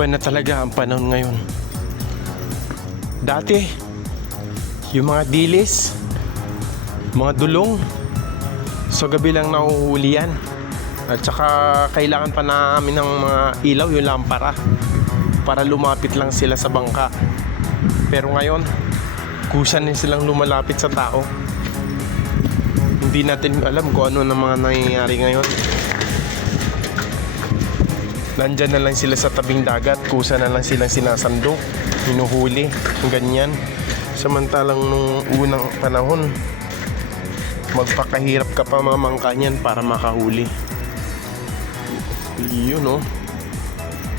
Iba na talaga ang panahon ngayon. Dati, yung mga dilis, mga dulong, sa gabi lang nahuhuli yan. At saka kailangan pa namin ng mga ilaw, yung lampara, para lumapit lang sila sa bangka. Pero ngayon, kusa na silang lumalapit sa tao. Hindi natin alam kung ano na mga nangyayari ngayon. Nandyan na lang sila sa tabing dagat, kusa na lang silang sinasando, hinuhuli, ganyan. Samantalang nung unang panahon, magpakahirap ka pa mamangka niyan para makahuli. Yun no,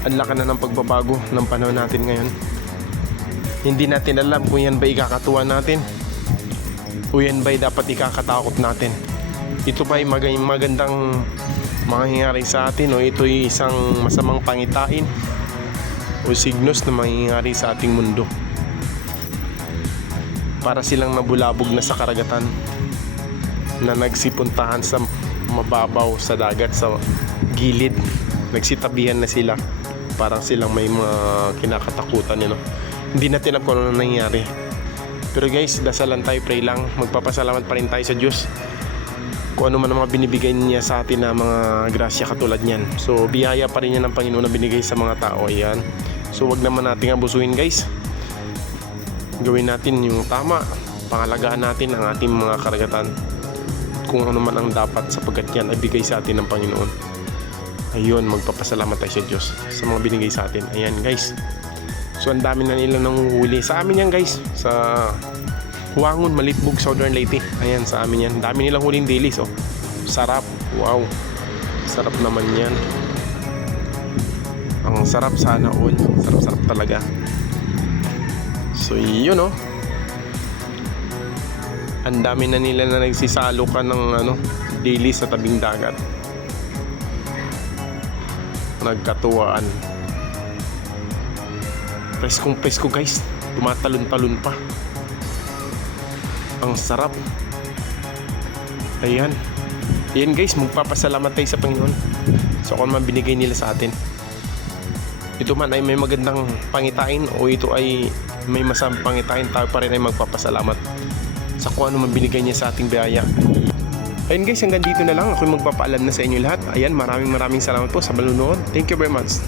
ang laki na ng pagbabago ng panahon natin ngayon. Hindi natin alam kung yan ba ikakatuwa natin o yan ba dapat ikakatakot natin. Ito ba ay magandang mangyayari sa atin o ito ay isang masamang pangitain o signos na mangyayari sa ating mundo? Para silang nabulabog na sa karagatan, na nagsipuntahan sa mababaw, sa dagat, sa gilid, nagsitabihan na sila, parang silang may mga kinakatakutan, you know? Hindi natin alam kung ano nangyayari. Pero guys, dasalan tayo, pray lang, magpapasalamat pa rin tayo sa Diyos kung ano man ang mga binibigay niya sa atin na mga grasya katulad niyan. So biyaya pa rin yan ng Panginoon na binigay sa mga tao. Ayan. So wag naman nating abusuhin guys. Gawin natin yung tama, pangalagaan natin ang ating mga karagatan, kung ano man ang dapat, sapagkat yan ay bigay sa atin ng Panginoon. Ayun, magpapasalamat tayo sa Diyos sa mga binigay sa atin. Ayan guys. So ang dami na nila nanguhuli. Sa amin yan guys, sa Huangon, Malitbog, Southern Leyte. Ayan, sa amin yan. Dami nilang huling dilis, oh. Sarap. Wow. Sarap naman yan. Ang sarap, sana all. Sarap-sarap talaga. So yun, oh. Ang dami na nila na nagsisalo ka ng dilis sa tabing dagat. Nagkatuwaan. Preskong presko guys. Tumatalon-talon pa. Ang sarap. Ayan. Ayan guys, magpapasalamat tayo sa Panginoon so kung man binigay nila sa atin. Ito man ay may magandang pangitain o ito ay may masamang pangitain, tayo pa rin ay magpapasalamat sa kung ano man binigay niya sa ating biyaya. Ayun guys, hanggang dito na lang. Ako'y magpapaalam na sa inyo lahat. Ayan, maraming salamat po sa manunood. Thank you very much.